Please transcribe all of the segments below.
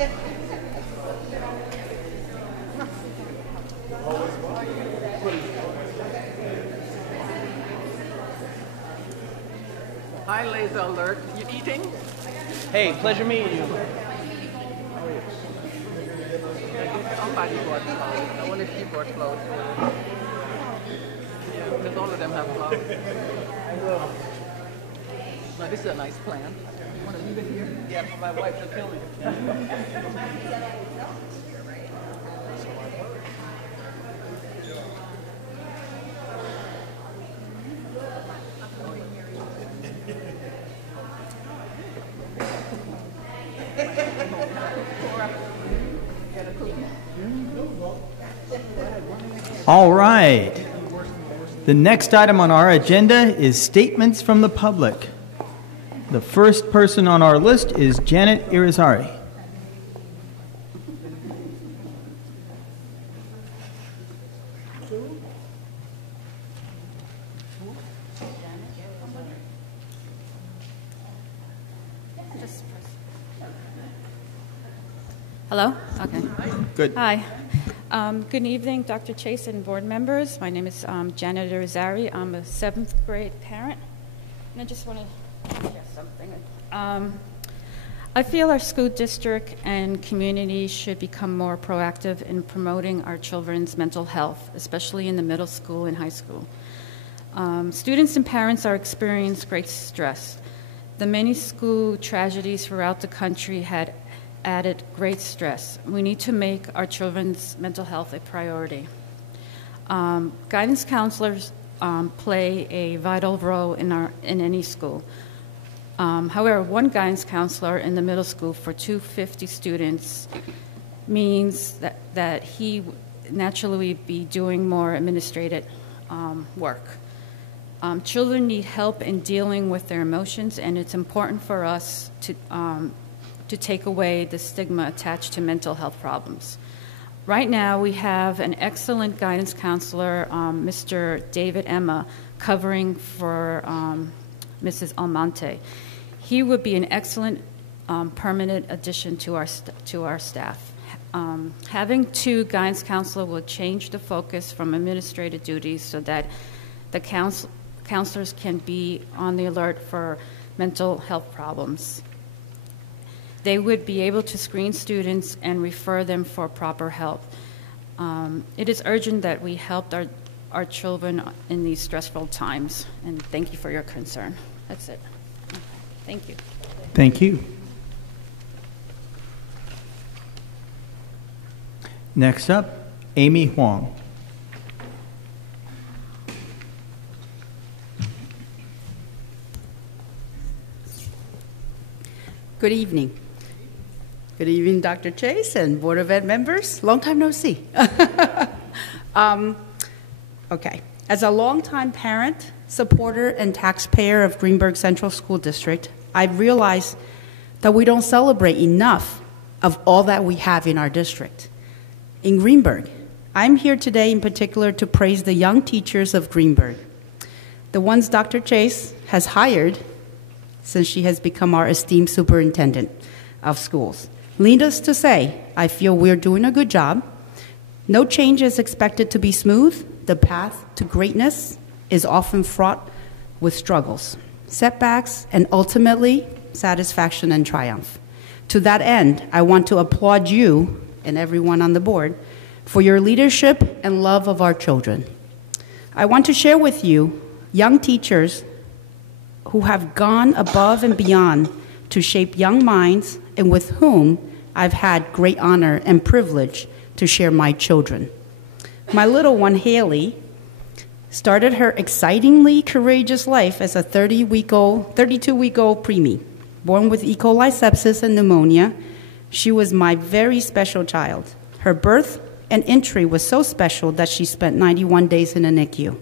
Hi, Laser Alert. You eating? Hey, pleasure meeting you. Somebody bought clothes. I want to keep our clothes. Yeah, because all of them have clothes. Now, this is a nice plant. You want to leave it here? Yeah, for my wife to kill me. All right. The next item on our agenda is statements from the public. The first person on our list is Janet Irizarry. Hello? Okay. Good. Hi. Good evening, Dr. Chase and board members. My name is Janet Irizarry. I'm a 7th grade parent. And I just want to share something. I feel our school district and community should become more proactive in promoting our children's mental health, especially in the middle school and high school. Students and parents are experiencing great stress. The many school tragedies throughout the country had added great stress. We need to make our children's mental health a priority. Guidance counselors play a vital role in any school. However, one guidance counselor in the middle school for 250 students means that he naturally would be doing more administrative work. Children need help in dealing with their emotions, and it's important for us to take away the stigma attached to mental health problems. Right now, we have an excellent guidance counselor, Mr. David Emma, covering for Mrs. Almonte. He would be an excellent permanent addition to our staff. Having two guidance counselors will change the focus from administrative duties so that the counselors can be on the alert for mental health problems. They would be able to screen students and refer them for proper help. It is urgent that we help our children in these stressful times, and thank you for your concern. That's it. Thank you. Thank you. Next up, Amy Wong. Good evening. Good evening, Dr. Chase and Board of Ed members. Long time no see. Okay. As a longtime parent, supporter, and taxpayer of Greenburgh Central School District, I've realized that we don't celebrate enough of all that we have in our district. In Greenburgh, I'm here today in particular to praise the young teachers of Greenburgh, the ones Dr. Chase has hired since she has become our esteemed superintendent of schools. Needless to say, I feel we're doing a good job. No change is expected to be smooth. The path to greatness is often fraught with struggles, setbacks, and ultimately satisfaction and triumph. To that end, I want to applaud you and everyone on the board for your leadership and love of our children. I want to share with you young teachers who have gone above and beyond to shape young minds and with whom I've had great honor and privilege to share my children. My little one, Haley, started her excitingly courageous life as a 32-week-old preemie. Born with E. coli sepsis and pneumonia, she was my very special child. Her birth and entry was so special that she spent 91 days in a NICU.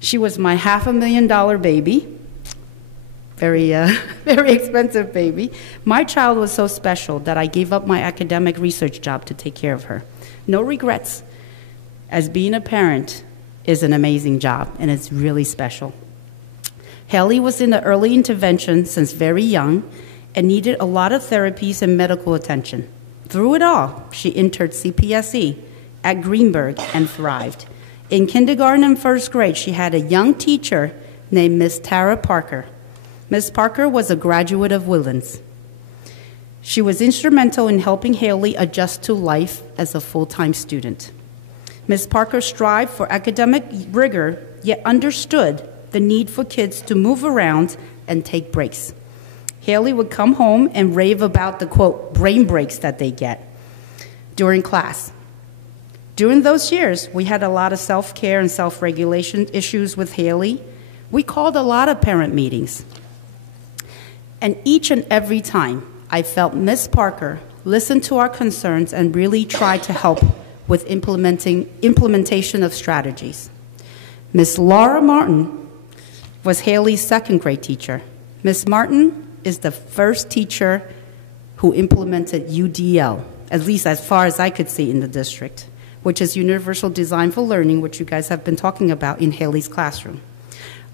She was my $500,000 baby, very expensive baby. My child was so special that I gave up my academic research job to take care of her. No regrets, as being a parent is an amazing job, and it's really special. Haley was in the early intervention since very young, and needed a lot of therapies and medical attention. Through it all, she entered CPSE at Greenberg and thrived. In kindergarten and first grade, she had a young teacher named Miss Tara Parker. Miss Parker was a graduate of Woodlands. She was instrumental in helping Haley adjust to life as a full-time student. Ms. Parker strived for academic rigor, yet understood the need for kids to move around and take breaks. Haley would come home and rave about the, quote, brain breaks that they get during class. During those years, we had a lot of self-care and self-regulation issues with Haley. We called a lot of parent meetings. And each and every time, I felt Ms. Parker listened to our concerns and really tried to help with implementation of strategies. Ms. Laura Martin was Haley's second grade teacher. Ms. Martin is the first teacher who implemented UDL, at least as far as I could see in the district, which is Universal Design for Learning, which you guys have been talking about in Haley's classroom.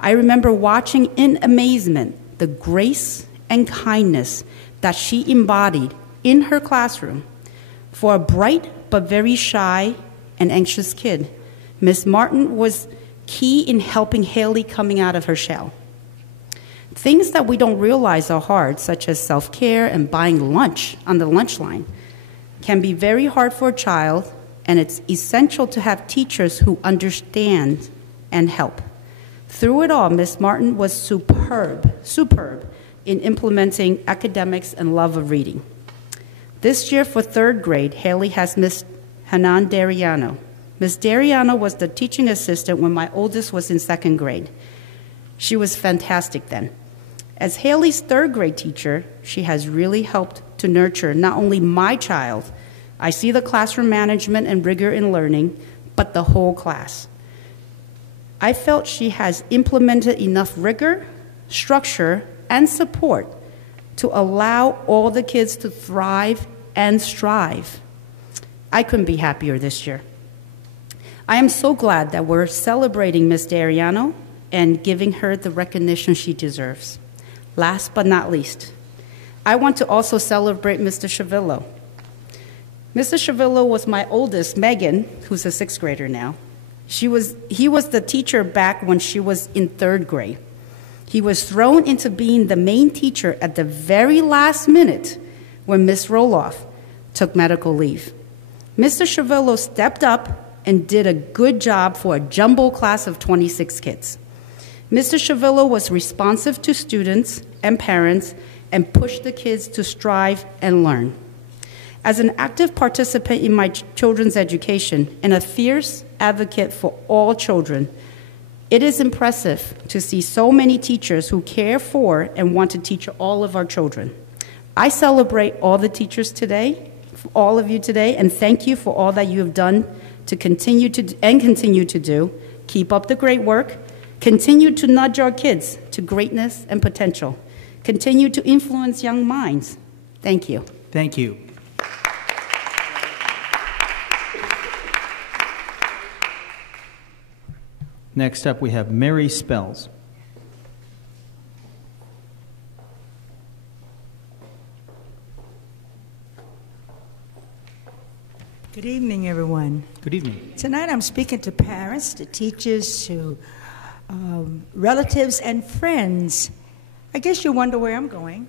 I remember watching in amazement the grace and kindness that she embodied in her classroom. For a bright but very shy and anxious kid, Ms. Martin was key in helping Haley coming out of her shell. Things that we don't realize are hard, such as self-care and buying lunch on the lunch line, can be very hard for a child, and it's essential to have teachers who understand and help. Through it all, Ms. Martin was superb in implementing academics and love of reading. This year for third grade, Haley has Ms. Hanan Dariano. Ms. Dariano was the teaching assistant when my oldest was in second grade. She was fantastic then. As Haley's third grade teacher, she has really helped to nurture not only my child, I see the classroom management and rigor in learning, but the whole class. I felt she has implemented enough rigor, structure, and support to allow all the kids to thrive and strive. I couldn't be happier this year. I am so glad that we're celebrating Ms. Dariano and giving her the recognition she deserves. Last but not least, I want to also celebrate Mr. Chavillo. Mr. Chavillo was my oldest, Megan, who's a sixth grader now. He was the teacher back when she was in third grade. He was thrown into being the main teacher at the very last minute when Ms. Roloff took medical leave. Mr. Chavillo stepped up and did a good job for a jumbo class of 26 kids. Mr. Chavillo was responsive to students and parents and pushed the kids to strive and learn. As an active participant in my children's education and a fierce advocate for all children, it is impressive to see so many teachers who care for and want to teach all of our children. I celebrate all the teachers today, all of you today, and thank you for all that you have done to continue to do. Keep up the great work. Continue to nudge our kids to greatness and potential. Continue to influence young minds. Thank you. Thank you. Next up, we have Mary Spells. Good evening, everyone. Good evening. Tonight I'm speaking to parents, to teachers, to relatives and friends. I guess you wonder where I'm going.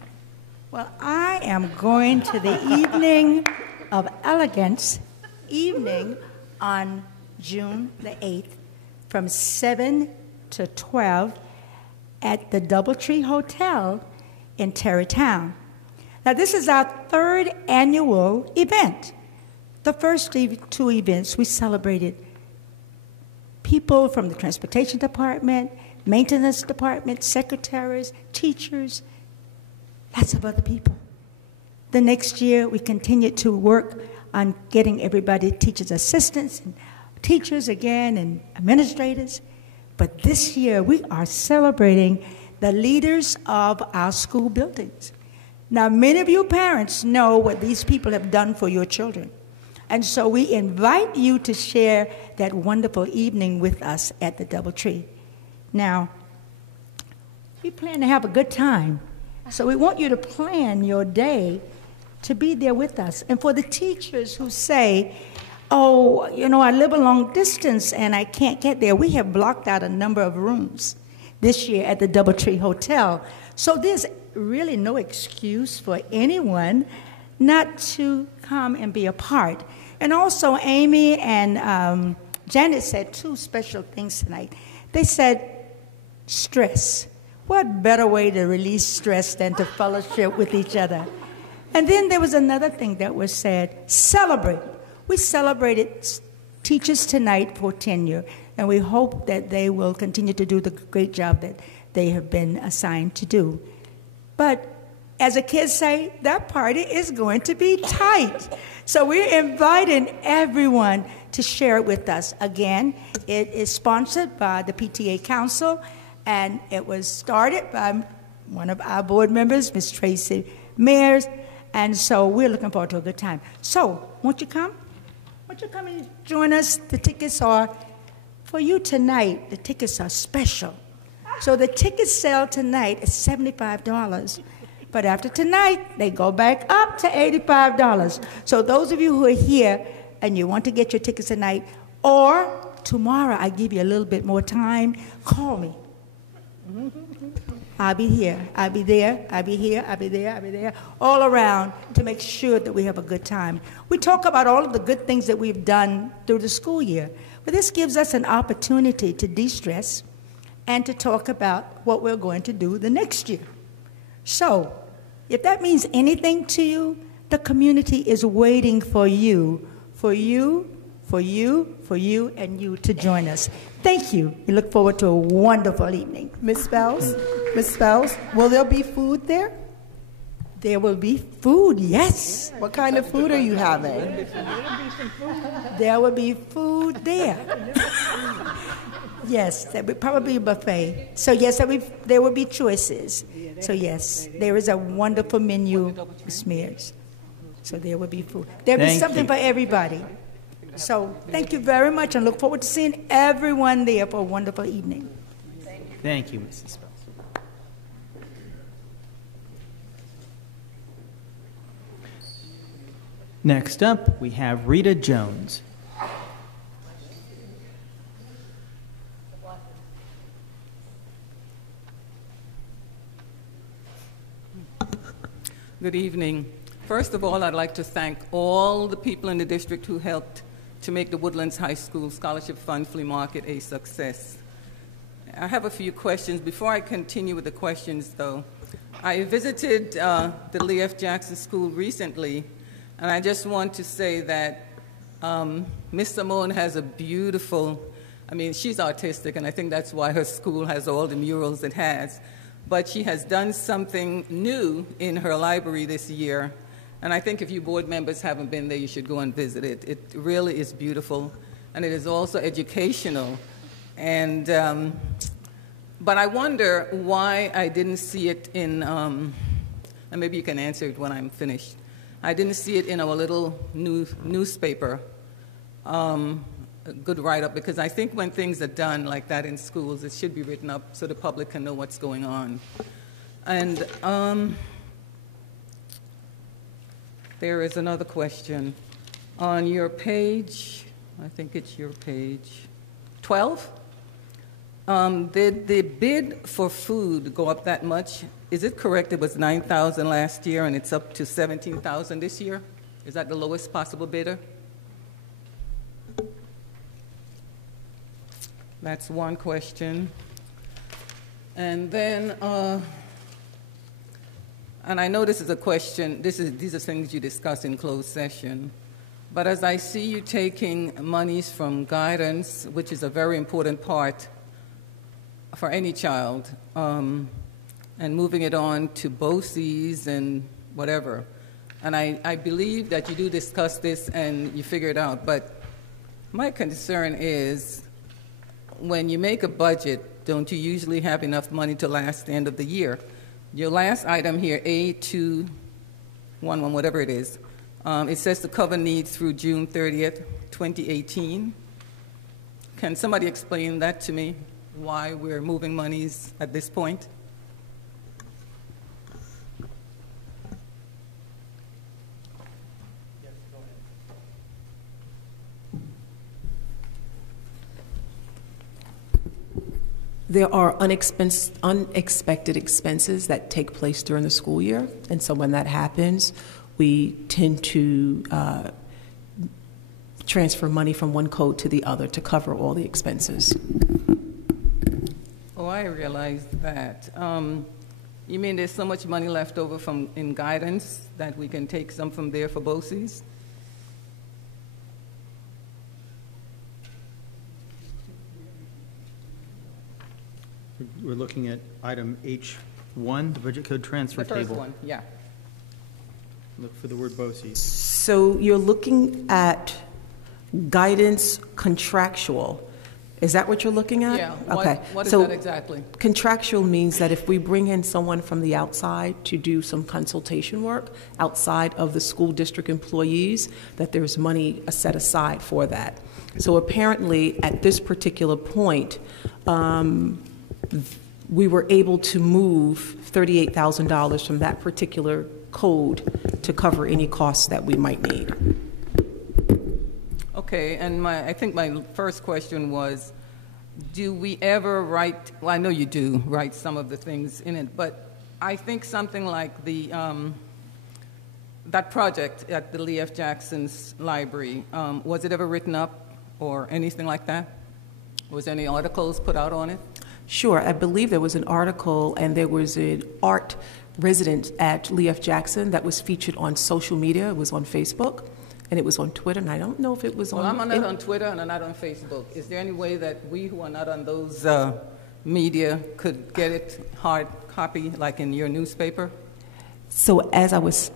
Well, I am going to the Evening of Elegance evening on June the 8th from 7 to 12 at the Doubletree Hotel in Tarrytown. Now, this is our third annual event. The first two events, we celebrated people from the transportation department, maintenance department, secretaries, teachers, lots of other people. The next year, we continued to work on getting everybody, teachers' assistants, and teachers again, and administrators. But this year, we are celebrating the leaders of our school buildings. Now, many of you parents know what these people have done for your children. And so we invite you to share that wonderful evening with us at the Doubletree. Now, we plan to have a good time, So we want you to plan your day to be there with us. And for the teachers who say, oh, you know, I live a long distance and I can't get there, we have blocked out a number of rooms this year at the Doubletree Hotel. So there's really no excuse for anyone not to come and be a part. And also, Amy and Janet said two special things tonight. They said, stress. What better way to release stress than to fellowship with each other? And then there was another thing that was said, celebrate. We celebrated teachers tonight for tenure, and we hope that they will continue to do the great job that they have been assigned to do. But as the kids say, that party is going to be tight. So we're inviting everyone to share it with us. Again, it is sponsored by the PTA Council, and it was started by one of our board members, Ms. Tracy Mears, and so we're looking forward to a good time. So, won't you come? Won't you come and join us? The tickets are, for you tonight, the tickets are special. So the tickets sale tonight is $75. But after tonight, they go back up to $85. So those of you who are here and you want to get your tickets tonight, or tomorrow I give you a little bit more time, call me. I'll be here, I'll be there, I'll be here, I'll be there, I'll be there, all around to make sure that we have a good time. We talk about all of the good things that we've done through the school year, but this gives us an opportunity to de-stress and to talk about what we're going to do the next year. So, if that means anything to you, the community is waiting for you, for you, for you, for you, and you to join us. Thank you. We look forward to a wonderful evening. Ms. Spells, will there be food there? There will be food, yes. What kind of food are you having? There will be food there. Yes, there will probably be a buffet. So yes, there will be choices. So yes, there is a wonderful menu, Ms. Mears. So there will be food. There will be something for everybody. So thank you very much, and look forward to seeing everyone there for a wonderful evening. Thank you, Mrs. Spells. Next up, we have Rita Jones. Good evening. First of all, I'd like to thank all the people in the district who helped to make the Woodlands High School Scholarship Fund Flea Market a success. I have a few questions. Before I continue with the questions, though, I visited the Lee F. Jackson School recently, and I just want to say that Miss Simone has a beautiful, I mean, she's artistic, and I think that's why her school has all the murals it has. But she has done something new in her library this year, and I think if you board members haven't been there, you should go and visit it. It really is beautiful, and it is also educational. And but I wonder why I didn't see it in, and maybe you can answer it when I'm finished. I didn't see it in our little newspaper, a good write-up, because I think when things are done like that in schools, it should be written up so the public can know what's going on. And there is another question. On your page, I think it's your page 12, did the bid for food go up that much? Is it correct it was $9,000 last year and it's up to $17,000 this year? Is that the lowest possible bidder? That's one question. And then, and I know this is a question, these are things you discuss in closed session, but as I see you taking monies from guidance, which is a very important part for any child, and moving it on to BOCES and whatever, and I believe that you do discuss this and you figure it out, but my concern is when you make a budget, don't you usually have enough money to last the end of the year? Your last item here, A211, whatever it is, it says to cover needs through June 30th, 2018. Can somebody explain that to me, why we're moving monies at this point? There are unexpected expenses that take place during the school year, and so when that happens, we tend to transfer money from one code to the other to cover all the expenses. Oh, I realized that. You mean there's so much money left over in guidance that we can take some from there for BOCES? We're looking at item H1, the budget code transfer The first table. one, yeah. Look for the word BOCES. So you're looking at guidance contractual. Is that what you're looking at? Yeah. Okay. What is So that exactly? contractual means that if we bring in someone from the outside to do some consultation work outside of the school district employees, that there's money set aside for that. So apparently, at this particular point, we were able to move $38,000 from that particular code to cover any costs that we might need. Okay, and I think my first question was, do we ever write, well, I know you do write some of the things in it, but I think something like that project at the Lee F. Jackson's library, was it ever written up or anything like that? Was any articles put out on it? Sure, I believe there was an article and there was an art resident at Lee F. Jackson that was featured on social media. It was on Facebook and it was on Twitter, and I don't know if it was on... Well, I'm not on Twitter and I'm not on Facebook. Is there any way that we who are not on those media could get it hard copy, like in your newspaper? So as I was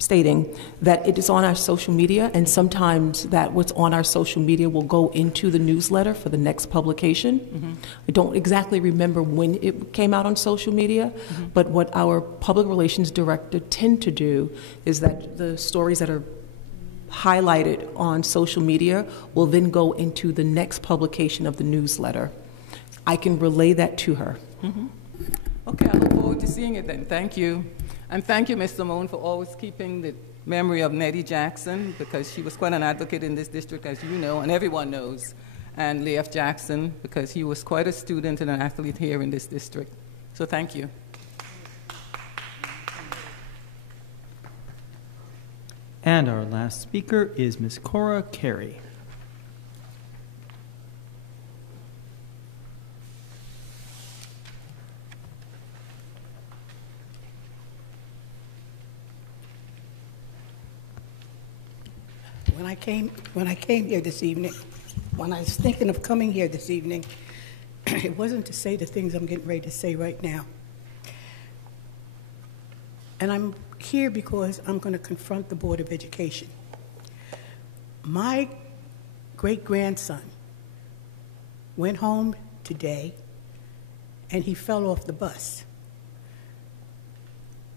stating, that it is on our social media, and sometimes that what's on our social media will go into the newsletter for the next publication. Mm-hmm. I don't exactly remember when it came out on social media, mm-hmm. but what our public relations director tend to do is that the stories that are highlighted on social media will then go into the next publication of the newsletter. I can relay that to her. Mm-hmm. Okay, I look forward to seeing it then. Thank you. And thank you, Ms. Simone, for always keeping the memory of Nettie Jackson, because she was quite an advocate in this district, as you know, and everyone knows, and Lee F. Jackson, because he was quite a student and an athlete here in this district. So thank you. And our last speaker is Ms. Cora Carey. When I came here this evening, when I was thinking of coming here this evening, it wasn't to say the things I'm getting ready to say right now. And I'm here because I'm going to confront the Board of Education. My great-grandson went home today, and he fell off the bus.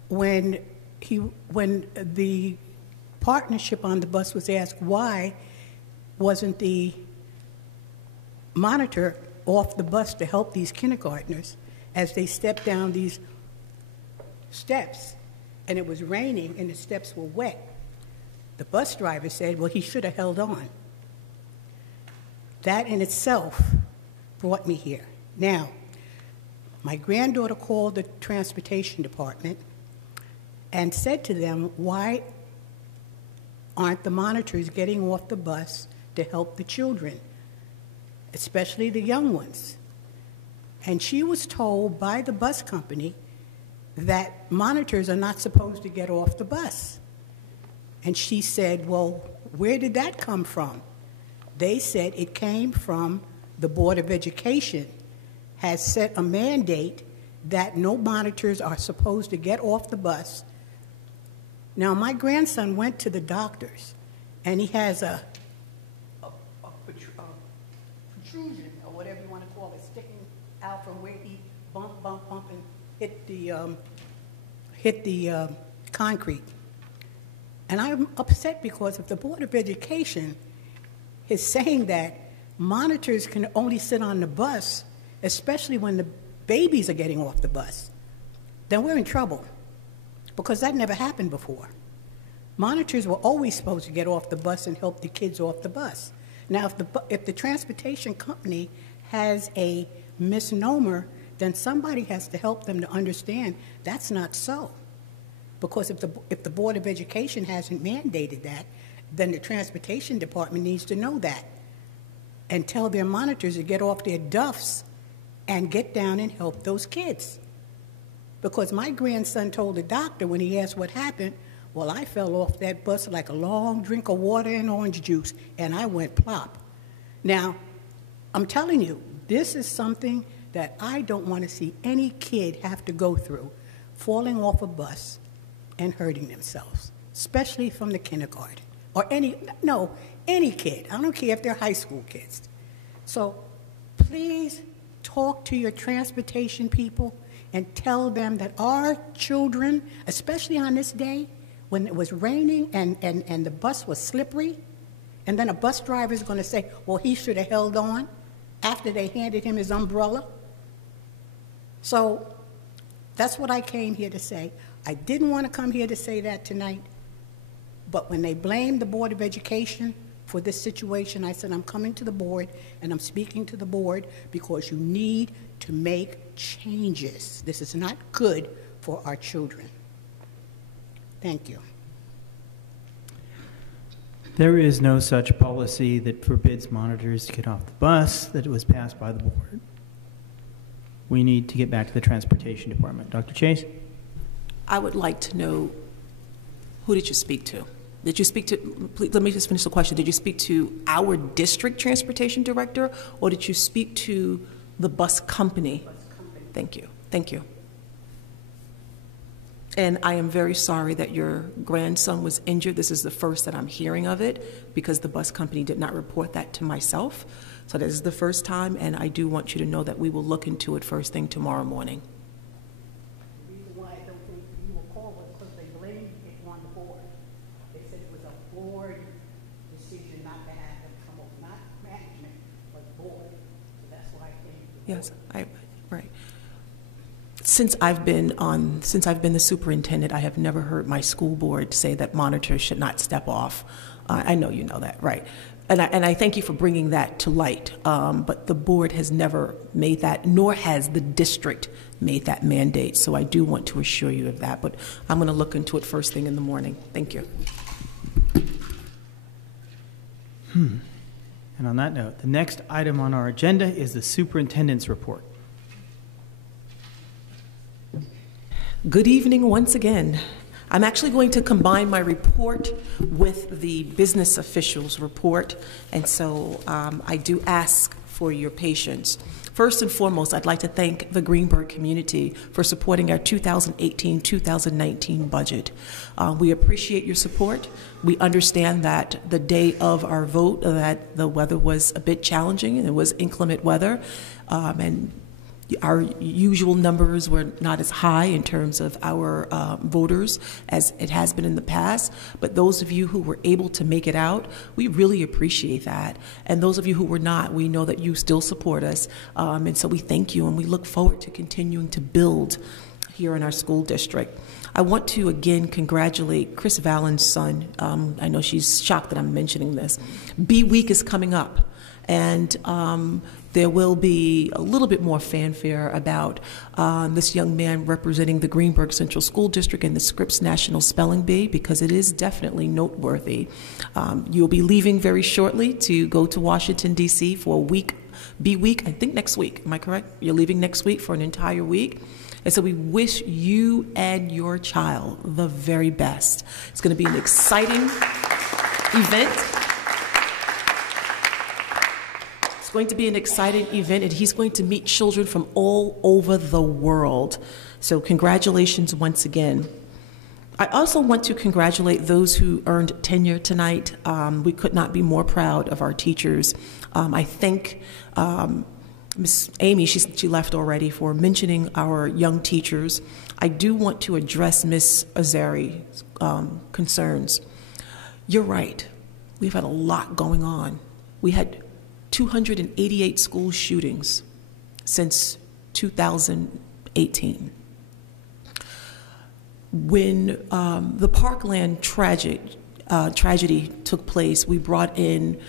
When the partnership on the bus was asked why wasn't the monitor off the bus to help these kindergartners as they stepped down these steps, and it was raining and the steps were wet. The bus driver said, well, he should have held on. That in itself brought me here. Now, my granddaughter called the transportation department and said to them, why aren't the monitors getting off the bus to help the children, especially the young ones? And she was told by the bus company that monitors are not supposed to get off the bus. And she said, well, where did that come from? They said it came from the Board of Education has set a mandate that no monitors are supposed to get off the bus. Now, my grandson went to the doctors, and he has a protrusion, or whatever you want to call it, sticking out from where he bump, and hit the concrete. And I'm upset because if the Board of Education is saying that monitors can only sit on the bus, especially when the babies are getting off the bus, then we're in trouble, because that never happened before. Monitors were always supposed to get off the bus and help the kids off the bus. Now, if the transportation company has a misnomer, then somebody has to help them to understand that's not so. Because if the Board of Education hasn't mandated that, then the Transportation Department needs to know that and tell their monitors to get off their duffs and get down and help those kids. Because my grandson told the doctor when he asked what happened, well, I fell off that bus like a long drink of water and orange juice, and I went plop. Now, I'm telling you, this is something that I don't want to see any kid have to go through, falling off a bus and hurting themselves, especially from the kindergarten, or any kid. I don't care if they're high school kids. So please talk to your transportation people and tell them that our children, especially on this day when it was raining and the bus was slippery, and then a bus driver is going to say, well, he should have held on after they handed him his umbrella. So that's what I came here to say. I didn't want to come here to say that tonight, but when they blamed the Board of Education for this situation, I said, I'm coming to the board and I'm speaking to the board because you need to make changes. This is not good for our children. Thank you. There is no such policy that forbids monitors to get off the bus that was passed by the board. We need to get back to the Transportation Department. Dr. Chase? I would like to know, who did you speak to? Did you speak to, please, let me just finish the question. Did you speak to our district transportation director, or did you speak to the bus company? Thank you. Thank you. And I am very sorry that your grandson was injured. This is the first that I'm hearing of it because the bus company did not report that to myself. So this is the first time, and I do want you to know that we will look into it first thing tomorrow morning. The reason why I don't think you were called was because they blamed it on the board. They said it was a board decision not to have them come up, not management, but board. So that's why I came. Yes, right. Since I've been the superintendent, I have never heard my school board say that monitors should not step off. I know you know that, right? And I thank you for bringing that to light. But the board has never made that, nor has the district made that mandate. So I do want to assure you of that. But I'm going to look into it first thing in the morning. Thank you. And on that note, the next item on our agenda is the Superintendents Report. Good evening once again. I'm actually going to combine my report with the business officials' report, and so I do ask for your patience. First and foremost, I'd like to thank the Greenberg community for supporting our 2018-2019 budget. We appreciate your support. We understand that the day of our vote, that the weather was a bit challenging, and it was inclement weather, and our usual numbers were not as high in terms of our voters as it has been in the past, but those of you who were able to make it out, we really appreciate that. And those of you who were not, we know that you still support us, and so we thank you, and we look forward to continuing to build here in our school district. I want to again congratulate Chris Vallen's son. I know she's shocked that I'm mentioning this. B Week is coming up, and there will be a little bit more fanfare about this young man representing the Greenberg Central School District in the Scripps National Spelling Bee, because it is definitely noteworthy. You'll be leaving very shortly to go to Washington, D.C. for a week, B Week, I think next week. Am I correct? You're leaving next week for an entire week. And so we wish you and your child the very best. It's going to be an exciting event. Going to be an exciting event, and he's going to meet children from all over the world. So congratulations once again. I also want to congratulate those who earned tenure tonight. We could not be more proud of our teachers. I thank Miss Amy, she left already, for mentioning our young teachers. I do want to address Miss Irizarry's concerns. You're right. We've had a lot going on. We had 288 school shootings since 2018. When the Parkland tragedy took place, we brought in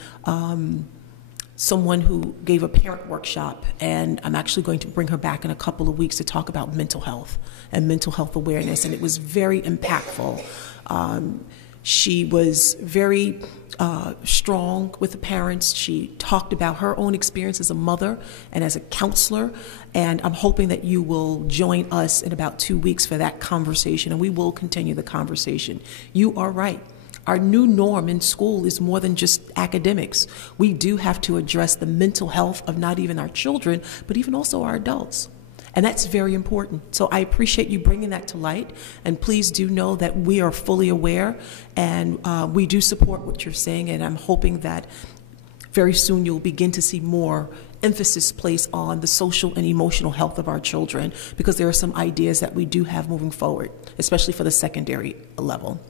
someone who gave a parent workshop, and I'm actually going to bring her back in a couple of weeks to talk about mental health and mental health awareness, and it was very impactful. She was very strong with the parents. She talked about her own experience as a mother and as a counselor, and I'm hoping that you will join us in about 2 weeks for that conversation, and we will continue the conversation. You are right. Our new norm in school is more than just academics. We do have to address the mental health of not even our children, but even also our adults. And that's very important. So I appreciate you bringing that to light. And please do know that we are fully aware, and we do support what you're saying. And I'm hoping that very soon you'll begin to see more emphasis placed on the social and emotional health of our children, because there are some ideas that we do have moving forward, especially for the secondary level.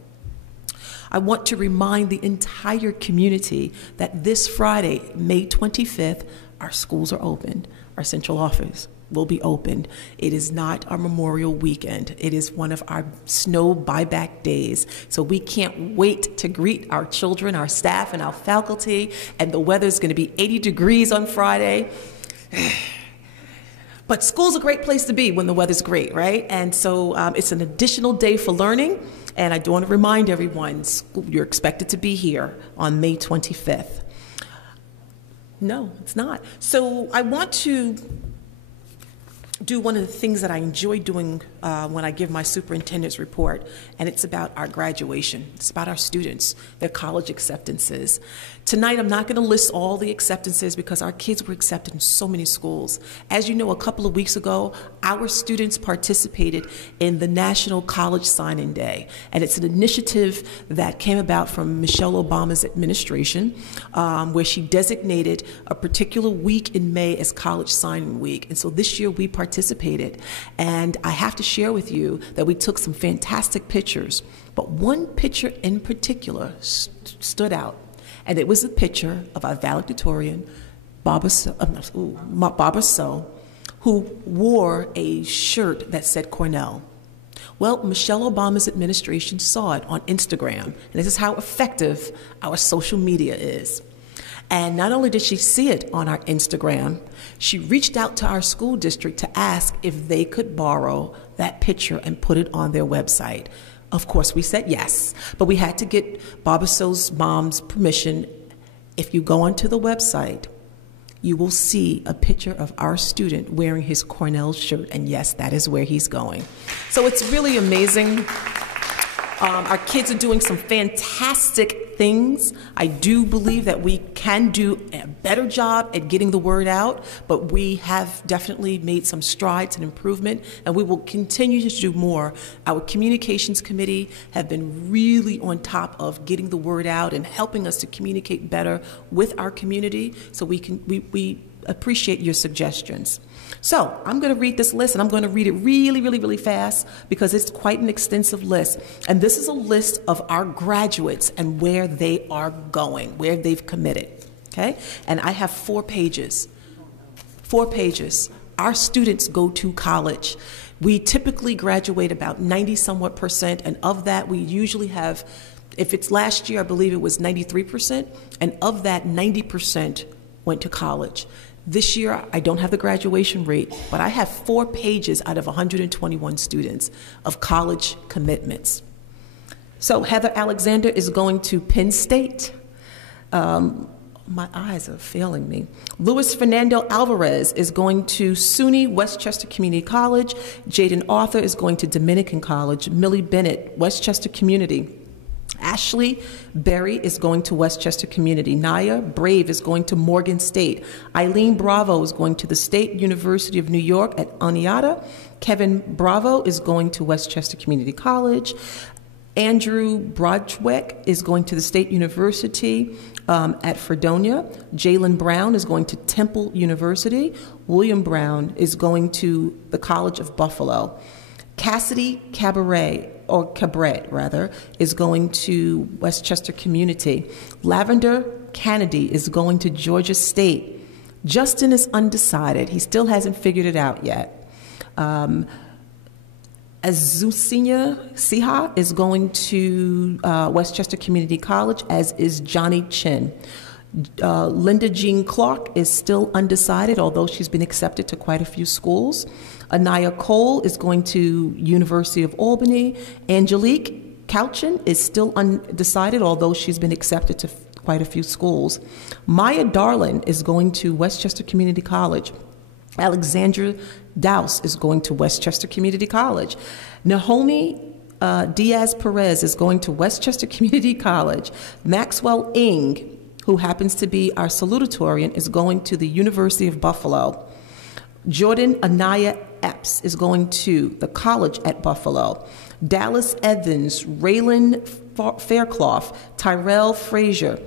I want to remind the entire community that this Friday, May 25th, our schools are open. Our central office will be opened. It is not our Memorial Weekend. It is one of our snow buyback days. So we can't wait to greet our children, our staff, and our faculty. And the weather is going to be 80 degrees on Friday. But school's a great place to be when the weather's great, right? And so it's an additional day for learning. And I do want to remind everyone, you're expected to be here on May 25th. No, it's not. So I want to do one of the things that I enjoy doing when I give my superintendent's report, and it's about our graduation. It's about our students, their college acceptances. Tonight, I'm not going to list all the acceptances because our kids were accepted in so many schools. As you know, a couple of weeks ago, our students participated in the National College Signing Day, and it's an initiative that came about from Michelle Obama's administration, where she designated a particular week in May as College Signing Week. And so this year we participated, and I have to share with you that we took some fantastic pictures, but one picture in particular stood out, and it was a picture of our valedictorian, Barbara So, who wore a shirt that said Cornell. Well, Michelle Obama's administration saw it on Instagram, and this is how effective our social media is. And not only did she see it on our Instagram, she reached out to our school district to ask if they could borrow that picture and put it on their website. Of course, we said yes, but we had to get Barbara So's mom's permission. If you go onto the website, you will see a picture of our student wearing his Cornell shirt, and yes, that is where he's going. So it's really amazing. Our kids are doing some fantastic things. I do believe that we can do a better job at getting the word out, but we have definitely made some strides and improvement, and we will continue to do more. Our communications committee have been really on top of getting the word out and helping us to communicate better with our community, so we appreciate your suggestions. So I'm going to read this list, and I'm going to read it really, really, really fast because it's quite an extensive list. And this is a list of our graduates and where they are going, where they've committed, okay? And I have 4 pages. 4 pages. Our students go to college. We typically graduate about 90-somewhat%, and of that, we usually have, if it's last year, I believe it was 93%, and of that, 90% went to college. This year, I don't have the graduation rate, but I have 4 pages out of 121 students of college commitments. So Heather Alexander is going to Penn State. My eyes are failing me. Luis Fernando Alvarez is going to SUNY Westchester Community College. Jaden Arthur is going to Dominican College. Millie Bennett, Westchester Community. Ashley Berry is going to Westchester Community. Naya Brave is going to Morgan State. Eileen Bravo is going to the State University of New York at Oneonta. Kevin Bravo is going to Westchester Community College. Andrew Broadwick is going to the State University at Fredonia. Jalen Brown is going to Temple University. William Brown is going to the College of Buffalo. Cassidy Cabret, is going to Westchester Community. Lavender Kennedy is going to Georgia State. Justin is undecided. He still hasn't figured it out yet. Azucena Siha is going to Westchester Community College, as is Johnny Chin. Linda Jean Clark is still undecided, although she's been accepted to quite a few schools. Anaya Cole is going to University of Albany. Angelique Couchin is still undecided, although she's been accepted to quite a few schools. Maya Darlin is going to Westchester Community College. Alexandra Douse is going to Westchester Community College. Naomi Diaz Perez is going to Westchester Community College. Maxwell Ng, who happens to be our salutatorian, is going to the University of Buffalo. Jordan Anaya Epps is going to the college at Buffalo. Dallas Evans, Raylan Fairclough, Tyrell Frazier,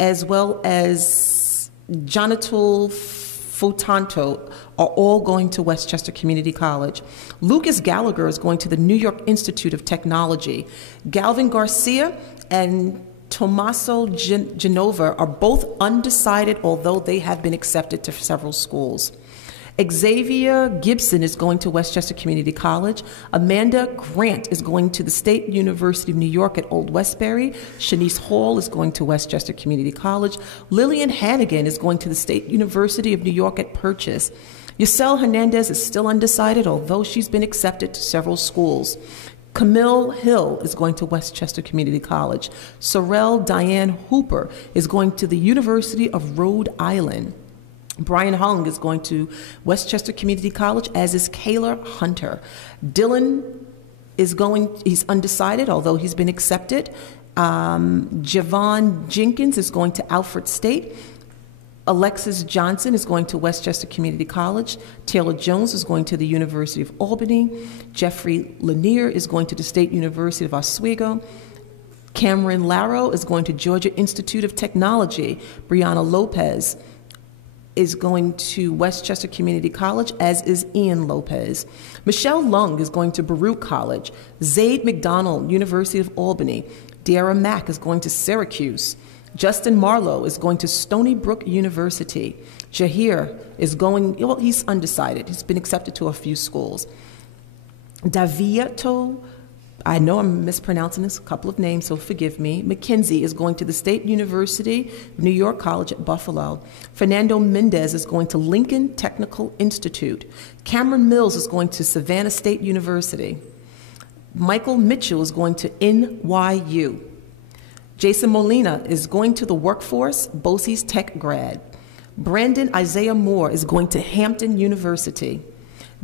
as well as Jonatul Futanto are all going to Westchester Community College. Lucas Gallagher is going to the New York Institute of Technology. Galvin Garcia and Tommaso Genova are both undecided, although they have been accepted to several schools. Xavier Gibson is going to Westchester Community College. Amanda Grant is going to the State University of New York at Old Westbury. Shanice Hall is going to Westchester Community College. Lillian Hannigan is going to the State University of New York at Purchase. Yacel Hernandez is still undecided, although she's been accepted to several schools. Camille Hill is going to Westchester Community College. Sorrel Diane Hooper is going to the University of Rhode Island. Brian Hung is going to Westchester Community College, as is Kayla Hunter. Dylan is he's undecided, although he's been accepted. Javon Jenkins is going to Alfred State. Alexis Johnson is going to Westchester Community College. Taylor Jones is going to the University of Albany. Jeffrey Lanier is going to the State University of Oswego. Cameron Larrow is going to Georgia Institute of Technology. Brianna Lopez is going to Westchester Community College, as is Ian Lopez. Michelle Lung is going to Baruch College. Zaid McDonald, University of Albany. Deara Mack is going to Syracuse. Justin Marlowe is going to Stony Brook University. Jahir is going, well, he's undecided. He's been accepted to a few schools. Davieto, I know I'm mispronouncing this, a couple of names, so forgive me. McKenzie is going to the State University, New York College at Buffalo. Fernando Mendez is going to Lincoln Technical Institute. Cameron Mills is going to Savannah State University. Michael Mitchell is going to NYU. Jason Molina is going to the Workforce, BOCES Tech grad. Brandon Isaiah Moore is going to Hampton University.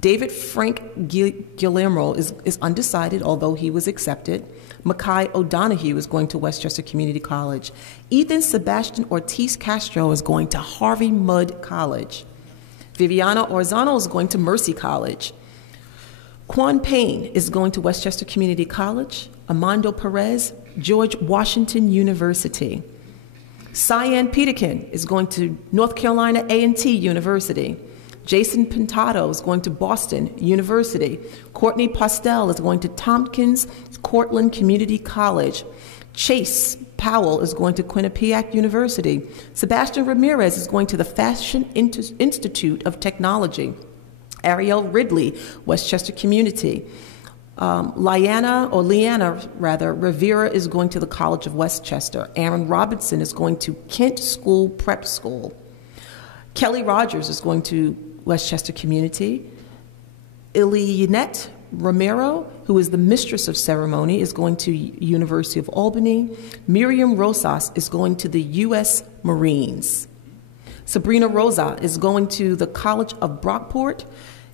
David Frank Guillermo is undecided, although he was accepted. Makai O'Donohue is going to Westchester Community College. Ethan Sebastian Ortiz Castro is going to Harvey Mudd College. Viviana Orzano is going to Mercy College. Quan Payne is going to Westchester Community College. Armando Perez, George Washington University. Cyan Peterkin is going to North Carolina A&T University. Jason Pintado is going to Boston University. Courtney Postel is going to Tompkins Cortland Community College. Chase Powell is going to Quinnipiac University. Sebastian Ramirez is going to the Fashion Institute of Technology. Ariel Ridley, Westchester Community. Leanna Rivera is going to the College of Westchester. Aaron Robinson is going to Kent School Prep School. Kelly Rogers is going to Westchester Community. Ilianette Romero, who is the mistress of ceremony, is going to University of Albany. Miriam Rosas is going to the U.S. Marines. Sabrina Rosa is going to the College of Brockport.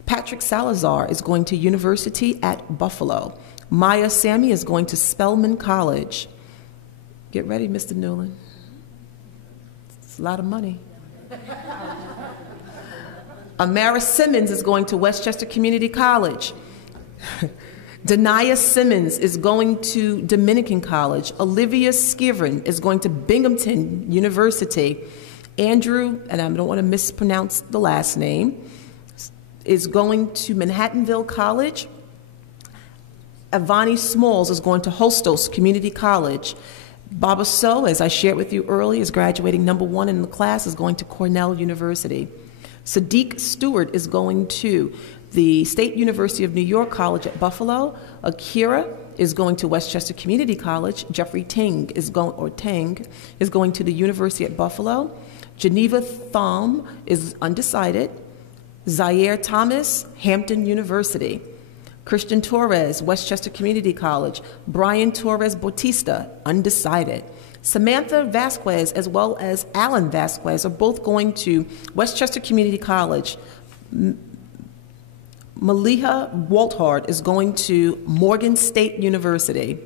Patrick Salazar is going to University at Buffalo. Maya Sammy is going to Spelman College. Get ready, Mr. Newland. It's a lot of money. Amara Simmons is going to Westchester Community College. Denia Simmons is going to Dominican College. Olivia Skiverin is going to Binghamton University. Andrew, and I don't want to mispronounce the last name, is going to Manhattanville College. Avani Smalls is going to Hostos Community College. Baba So, as I shared with you earlier, is graduating #1 in the class, is going to Cornell University. Sadiq Stewart is going to the State University of New York College at Buffalo. Akira is going to Westchester Community College. Jeffrey Tang is going to the University at Buffalo. Geneva Thom is undecided. Zaire Thomas, Hampton University. Christian Torres, Westchester Community College. Brian Torres Bautista, undecided. Samantha Vasquez as well as Alan Vasquez are both going to Westchester Community College. Maliha Walthard is going to Morgan State University.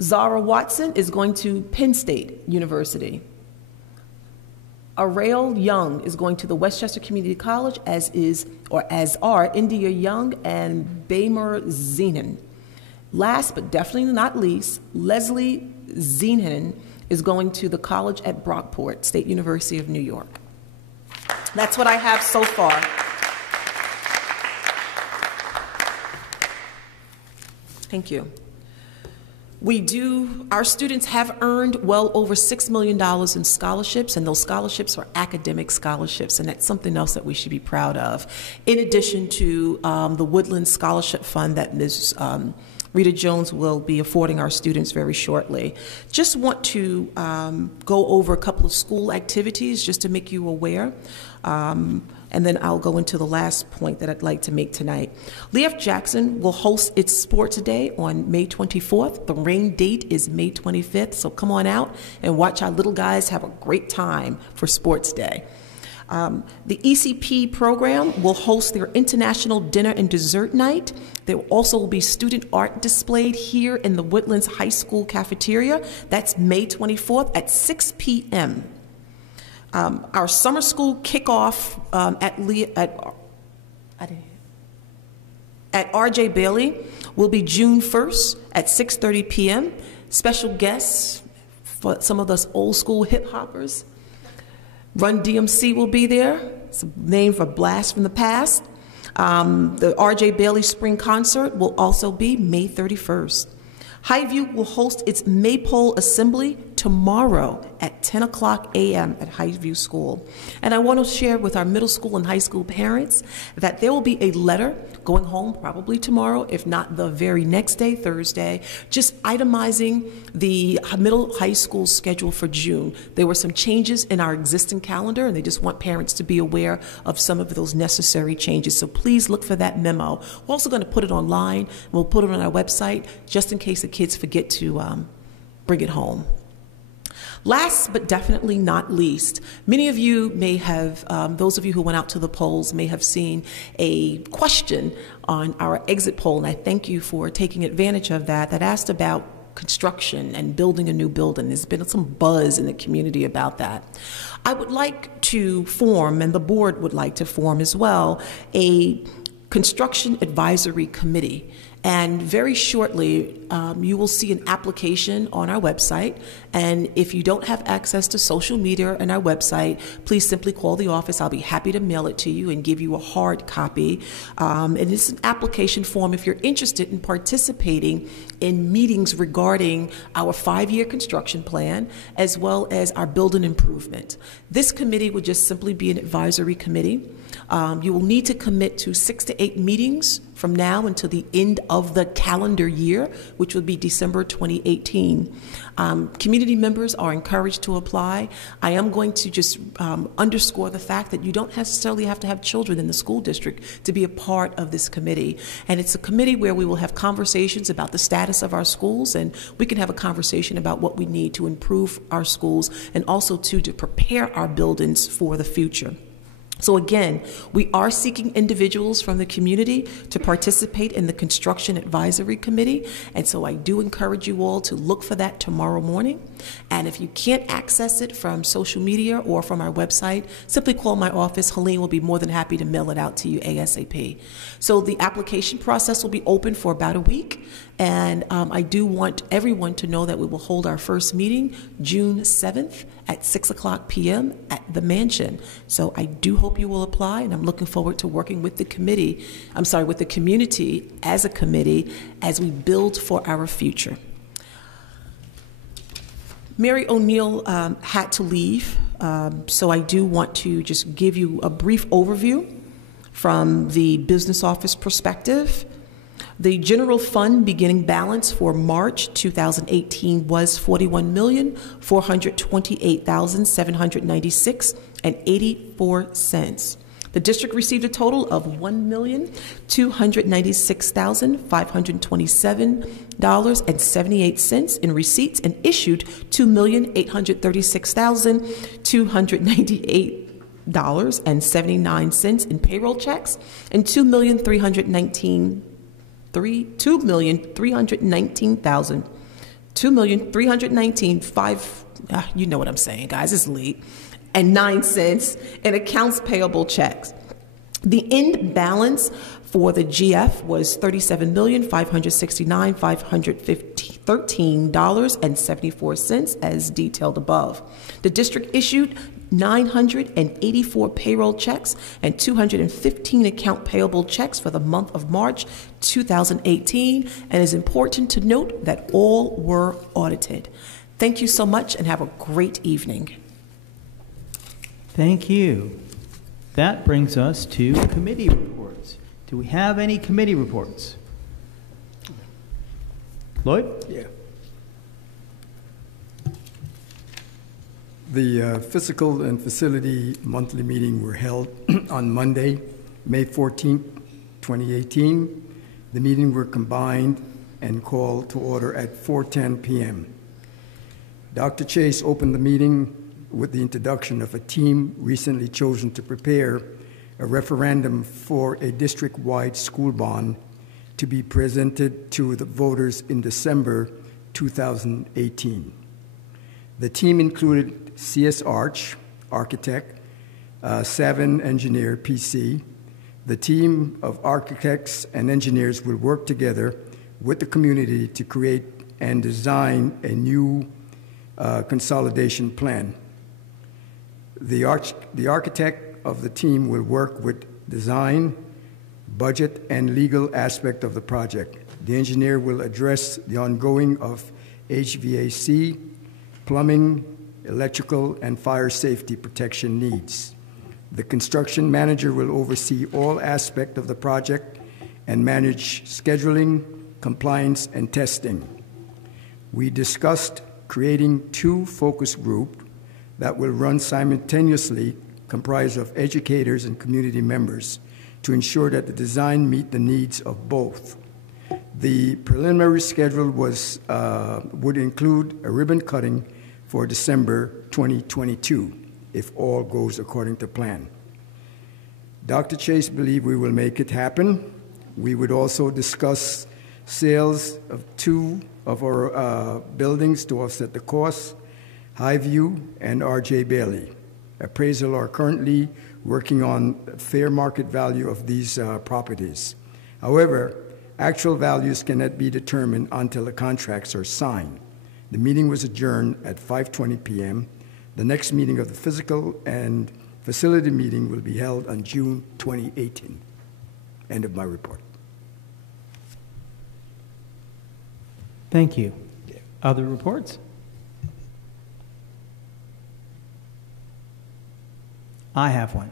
Zara Watson is going to Penn State University. Arail Young is going to the Westchester Community College, as are India Young and Bamer Zeenan. Last but definitely not least, Leslie Zeenan is going to the college at Brockport, State University of New York. That's what I have so far. Thank you. Our students have earned well over $6 million in scholarships, and those scholarships are academic scholarships, and that's something else that we should be proud of. In addition to the Woodland Scholarship Fund that Ms. Rita Jones will be affording our students very shortly. Just want to go over a couple of school activities just to make you aware. And then I'll go into the last point that I'd like to make tonight. Leaf Jackson will host its sports day on May 24th. The rain date is May 25th, so come on out and watch our little guys have a great time for sports day. The ECP program will host their International Dinner and Dessert Night. There also will be student art displayed here in the Woodlands High School cafeteria. That's May 24th at 6 p.m. Our summer school kickoff at R.J. Bailey will be June 1st at 6:30 p.m. Special guests for some of us old school hip hoppers. Run DMC will be there. It's a name for Blast from the Past. The R.J. Bailey Spring Concert will also be May 31st. Highview will host its Maypole Assembly tomorrow at 10 o'clock a.m. at Highview School. And I want to share with our middle school and high school parents that there will be a letter going home probably tomorrow, if not the very next day, Thursday, just itemizing the middle high school schedule for June. There were some changes in our existing calendar, and they just want parents to be aware of some of those necessary changes. So please look for that memo. We're also going to put it online. We'll put it on our website just in case the kids forget to bring it home. Last but definitely not least, many of you may have, those of you who went out to the polls may have seen a question on our exit poll, and I thank you for taking advantage of that asked about construction and building a new building. There's been some buzz in the community about that. I would like to form, and the board would like to form as well, a construction advisory committee. And very shortly, you will see an application on our website. And if you don't have access to social media and our website, please simply call the office. I'll be happy to mail it to you and give you a hard copy. And it's an application form if you're interested in participating in meetings regarding our 5-year construction plan, as well as our building improvement. This committee would just simply be an advisory committee. You will need to commit to 6 to 8 meetings from now until the end of the calendar year, which would be December 2018. Community members are encouraged to apply. I am going to just underscore the fact that you don't necessarily have to have children in the school district to be a part of this committee. And it's a committee where we will have conversations about the status of our schools, and we can have a conversation about what we need to improve our schools and also to prepare our buildings for the future. So again, we are seeking individuals from the community to participate in the Construction Advisory Committee, and so I do encourage you all to look for that tomorrow morning. And if you can't access it from social media or from our website, simply call my office. Helene will be more than happy to mail it out to you ASAP. So the application process will be open for about a week, and I do want everyone to know that we will hold our first meeting June 7th at 6 o'clock p.m. at the Mansion. So I do hope you will apply, and I'm looking forward to working with the committee, with the community as a committee as we build for our future. Mary O'Neill had to leave, so I do want to just give you a brief overview from the business office perspective. The general fund beginning balance for March 2018 was $41,428,796.84. The district received a total of $1,296,527.78 in receipts and issued $2,836,298.79 in payroll checks and $2,319,000, you know what I'm saying, guys, it's late, and 9 cents in accounts payable checks. The end balance for the GF was $37,569,513.74 as detailed above. The district issued 984 payroll checks and 215 account payable checks for the month of March 2018, and it's important to note that all were audited. Thank you so much and have a great evening. Thank you. That brings us to committee reports. Do we have any committee reports? Lloyd? Yeah. The Physical and Facility Monthly Meeting were held on Monday, May 14, 2018. The meeting were combined and called to order at 4:10 p.m. Dr. Chase opened the meeting with the introduction of a team recently chosen to prepare a referendum for a district-wide school bond to be presented to the voters in December 2018. The team included C.S. Arch, architect, Savin engineer, PC. The team of architects and engineers will work together with the community to create and design a new consolidation plan. The architect of the team will work with design, budget, and legal aspect of the project. The engineer will address the ongoing of HVAC, plumbing, electrical, and fire safety protection needs. The construction manager will oversee all aspects of the project and manage scheduling, compliance, and testing. We discussed creating 2 focus groups that will run simultaneously, comprised of educators and community members, to ensure that the design meet the needs of both. The preliminary schedule would include a ribbon cutting for December 2022, if all goes according to plan. Dr. Chase believes we will make it happen. We would also discuss sales of 2 of our buildings to offset the costs, Highview and R.J. Bailey. Appraisal are currently working on fair market value of these properties. However, actual values cannot be determined until the contracts are signed. The meeting was adjourned at 5:20 p.m. The next meeting of the Physical and Facility meeting will be held on June 2018. End of my report. Thank you. Other reports? I have one.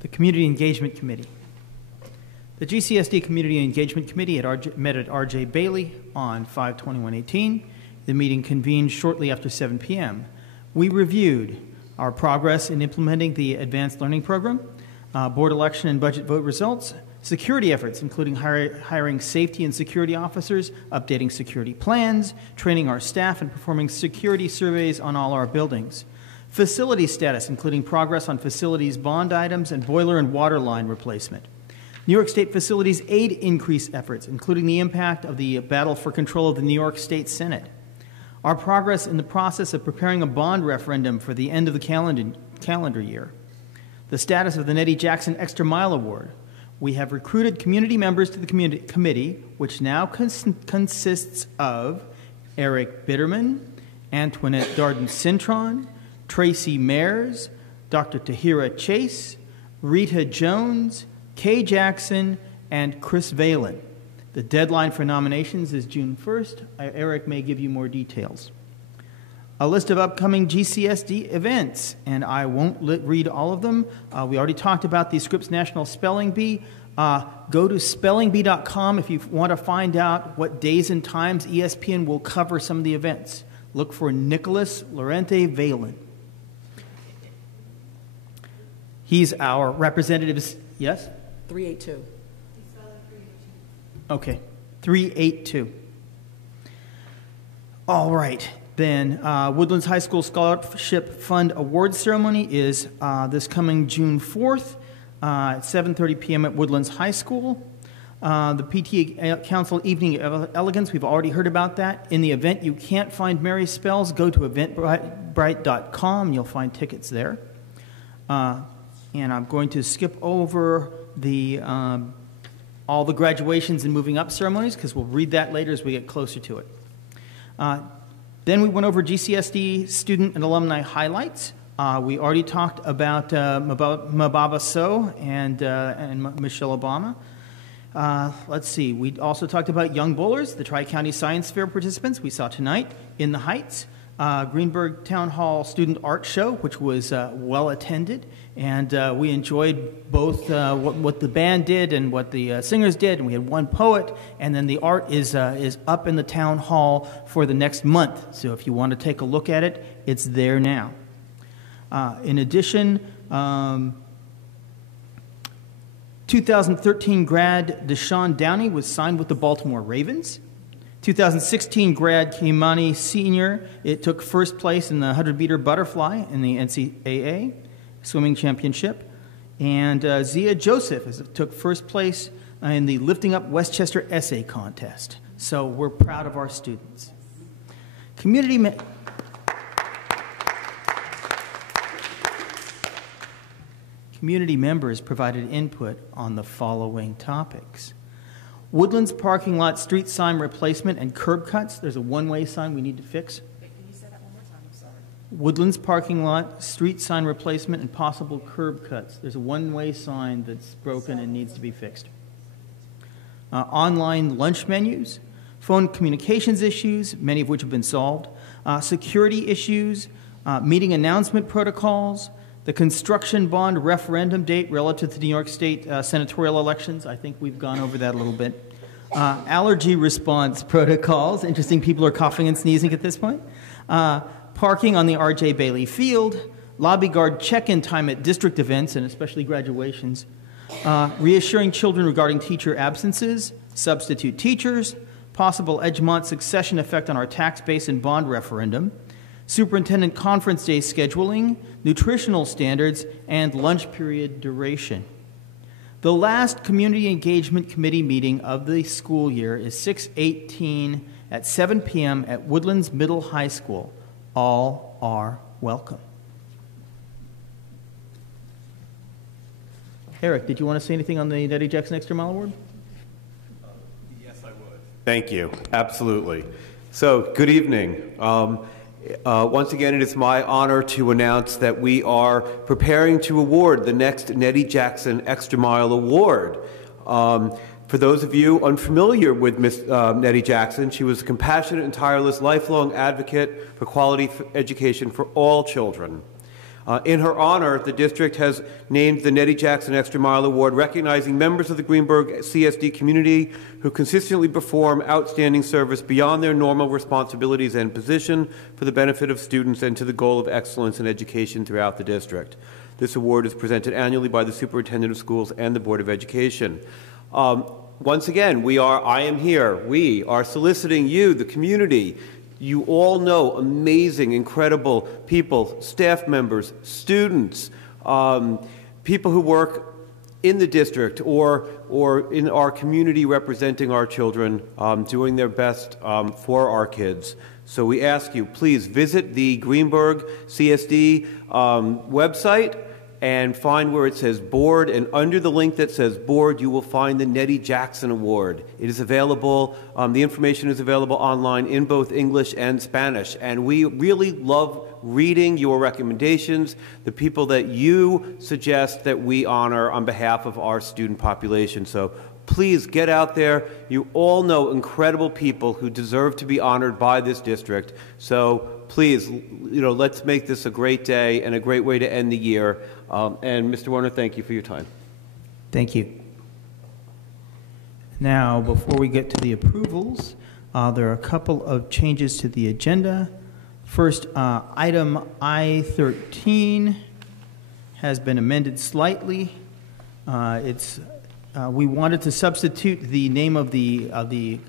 The Community Engagement Committee. The GCSD Community Engagement Committee met at R.J. Bailey on 5/21/18. The meeting convened shortly after 7 p.m. We reviewed our progress in implementing the Advanced Learning Program, board election and budget vote results, security efforts, including hiring safety and security officers, updating security plans, training our staff, and performing security surveys on all our buildings. Facility status, including progress on facilities bond items and boiler and water line replacement. New York State facilities aid increase efforts, including the impact of the battle for control of the New York State Senate. Our progress in the process of preparing a bond referendum for the end of the calendar year. The status of the Nettie Jackson Extra Mile Award. We have recruited community members to the committee, which now consists of Eric Bitterman, Antoinette Darden-Cintron, Tracy Mayers, Dr. Tahira Chase, Rita Jones, Kay Jackson, and Chris Valen. The deadline for nominations is June 1st. Eric may give you more details. A list of upcoming GCSD events, and I won't read all of them. We already talked about the Scripps National Spelling Bee, Go to spellingbee.com if you want to find out what days and times ESPN will cover some of the events. Look for Nicholas Lorente Valen. He's our representative. Yes? 382. Okay, 382. All right, then Woodlands High School Scholarship Fund Award Ceremony is this coming June 4th at 7:30 p.m. at Woodlands High School. The PTA Council Evening of Elegance, we've already heard about that. In the event you can't find Mary Spells, go to eventbrite.com. You'll find tickets there. And I'm going to skip over the all the graduations and moving up ceremonies because we'll read that later as we get closer to it. Then we went over GCSD student and alumni highlights. We already talked about Mababa Sow and Michelle Obama. Let's see. We also talked about Young Bowlers, the Tri-County Science Fair participants we saw tonight in the Heights. Greenberg Town Hall Student Art Show, which was well attended, and we enjoyed both what the band did and what the singers did, and we had one poet, and then the art is up in the town hall for the next month. So if you want to take a look at it, it's there now. In addition, 2013 grad Deshaun Downey was signed with the Baltimore Ravens. 2016 grad Kimani Senior, it took first place in the 100-meter butterfly in the NCAA swimming championship. And Zia Joseph took first place in the Lifting Up Westchester essay contest. So we're proud of our students. Community members provided input on the following topics. Woodlands parking lot street sign replacement and curb cuts. There's a one-way sign we need to fix. Can you say that one more time? I'm sorry. Woodlands parking lot street sign replacement and possible curb cuts. There's a one-way sign that's broken and needs to be fixed. Online lunch menus, phone communications issues, many of which have been solved, security issues, meeting announcement protocols, the construction bond referendum date relative to New York State senatorial elections. I think we've gone over that a little bit. Allergy response protocols. Interesting, people are coughing and sneezing at this point. Parking on the R.J. Bailey Field. Lobby guard check-in time at district events and especially graduations. Reassuring children regarding teacher absences. Substitute teachers. Possible Edgemont succession effect on our tax base and bond referendum. Superintendent conference day scheduling, nutritional standards, and lunch period duration. The last Community Engagement Committee meeting of the school year is 6/18 at 7 p.m. at Woodlands Middle High School. All are welcome. Eric, did you want to say anything on the Nettie Jackson Extra Mile Award? Yes, I would. Thank you. Absolutely. So, good evening. Once again, it is my honor to announce that we are preparing to award the next Nettie Jackson Extra Mile Award. For those of you unfamiliar with Miss Nettie Jackson, she was a compassionate and tireless lifelong advocate for quality education for all children. In her honor, the district has named the Nettie Jackson Extra Mile Award, recognizing members of the Greenberg CSD community who consistently perform outstanding service beyond their normal responsibilities and position for the benefit of students and to the goal of excellence in education throughout the district. This award is presented annually by the Superintendent of Schools and the Board of Education. Once again, we are soliciting you, the community. You all know amazing, incredible people, staff members, students, people who work in the district or in our community representing our children, doing their best for our kids. So we ask you, please visit the Greenberg CSD website and find where it says board, and under the link that says board, you will find the Nettie Jackson Award. It is available, the information is available online in both English and Spanish, and we really love reading your recommendations, the people that you suggest that we honor on behalf of our student population. So please get out there. You all know incredible people who deserve to be honored by this district. So please, let's make this a great day and a great way to end the year. And Mr. Warner, thank you for your time. Thank you. Now, before we get to the approvals, there are a couple of changes to the agenda. First, item I-13 has been amended slightly. We wanted to substitute the name of the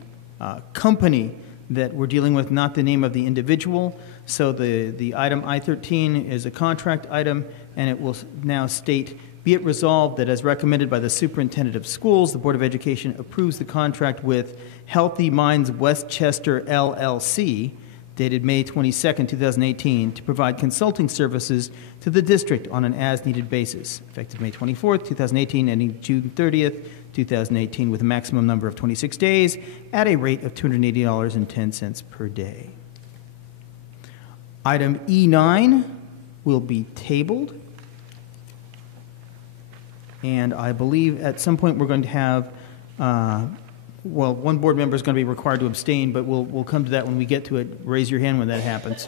company that we're dealing with, not the name of the individual. So the item I-13 is a contract item, and it will now state, be it resolved that as recommended by the Superintendent of Schools, the Board of Education approves the contract with Healthy Minds Westchester LLC, dated May 22, 2018, to provide consulting services to the district on an as-needed basis, effective May 24, 2018, ending June 30, 2018, with a maximum number of 26 days at a rate of $280.10 per day. Item E9 will be tabled, and I believe at some point we're going to have one board member is going to be required to abstain, but we'll come to that when we get to it. Raise your hand when that happens.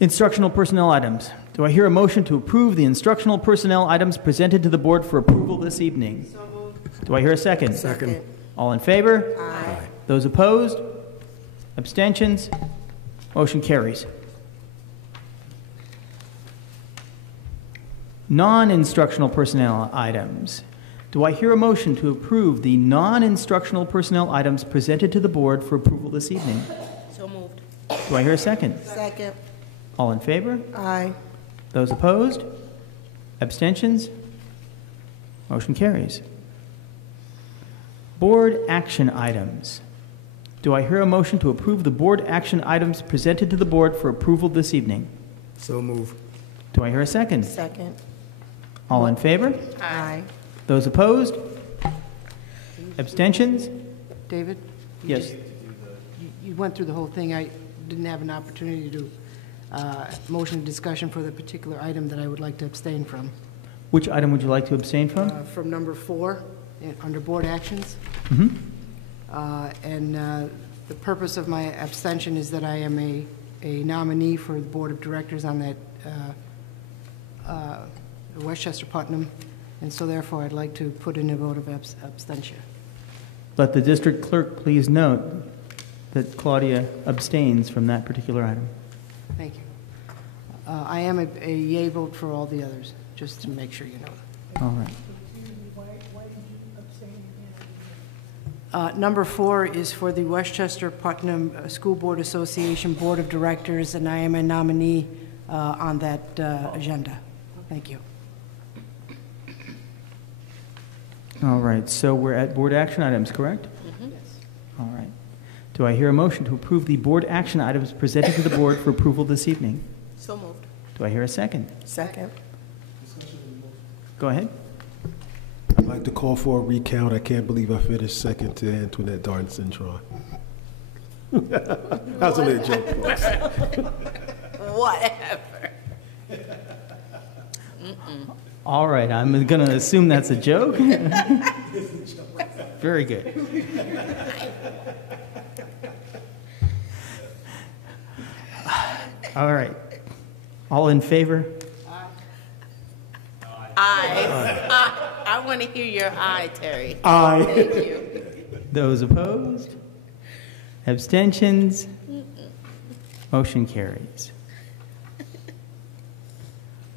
Instructional personnel items. Do I hear a motion to approve the instructional personnel items presented to the board for approval this evening? So moved. Do I hear a second? Second. All in favor? Aye. Those opposed? Abstentions? Motion carries. Non-instructional personnel items. Do I hear a motion to approve the non-instructional personnel items presented to the board for approval this evening? So moved. Do I hear a second? Second. All in favor? Aye. Those opposed? Abstentions? Motion carries. Board action items. Do I hear a motion to approve the board action items presented to the board for approval this evening? So move. Do I hear a second? Second. All in favor? Aye. Those opposed? Abstentions? David? Yes. You went through the whole thing. I didn't have an opportunity to do motion discussion for the particular item that I would like to abstain from. Which item would you like to abstain from? From number 4, under board actions. Mm-hmm. The purpose of my abstention is that I am a nominee for the board of directors on that Westchester Putnam, and so therefore I'd like to put in a vote of abstention. Let the district clerk please note that Claudia abstains from that particular item. Thank you. I am a yea vote for all the others, just to make sure you know. All right. Number 4 is for the Westchester Putnam School Board Association Board of Directors, and I am a nominee on that agenda. Thank you. All right. So we're at board action items, correct? Mm-hmm. Yes. All right. Do I hear a motion to approve the board action items presented to the board for approval this evening? So moved. Do I hear a second? Second. Go ahead. I'd like to call for a recount. I can't believe I finished second to Antoinette Darn Cintron. That's only a joke, folks. Whatever. All right. I'm going to assume that's a joke. Very good. All right. All in favor? Aye. I want to hear your aye, Terry. Aye. Thank you. Those opposed? Abstentions? Motion carries.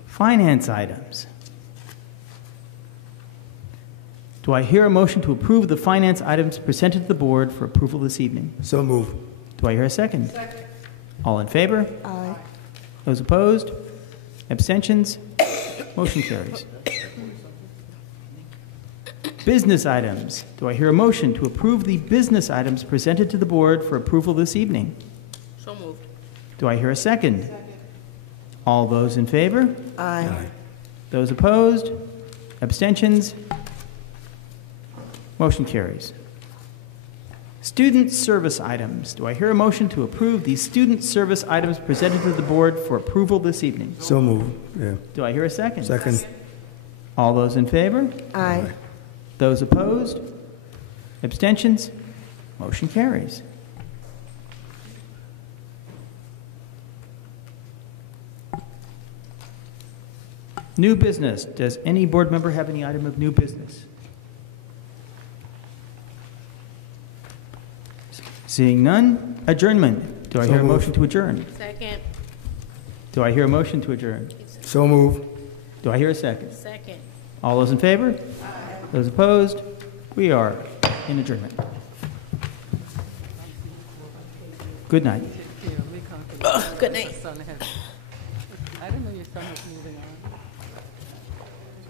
Finance items. Do I hear a motion to approve the finance items presented to the board for approval this evening? So move. Do I hear a second? Second. All in favor? Aye. Those opposed? Abstentions? Motion carries. Business items. Do I hear a motion to approve the business items presented to the board for approval this evening? So moved. Do I hear a second? Second. All those in favor? Aye. Those opposed? Abstentions? Motion carries. Student service items. Do I hear a motion to approve the student service items presented to the board for approval this evening? So move. Yeah. Do I hear a second? Second. All those in favor? Aye. Those opposed? Abstentions? Motion carries. New business. Does any board member have any item of new business? Seeing none, adjournment. Do I hear a motion to adjourn? Second. Do I hear a motion to adjourn? So move. Do I hear a second? Second. All those in favor? Those opposed? We are in adjournment. Good night. Good night. I didn't know your son was moving on.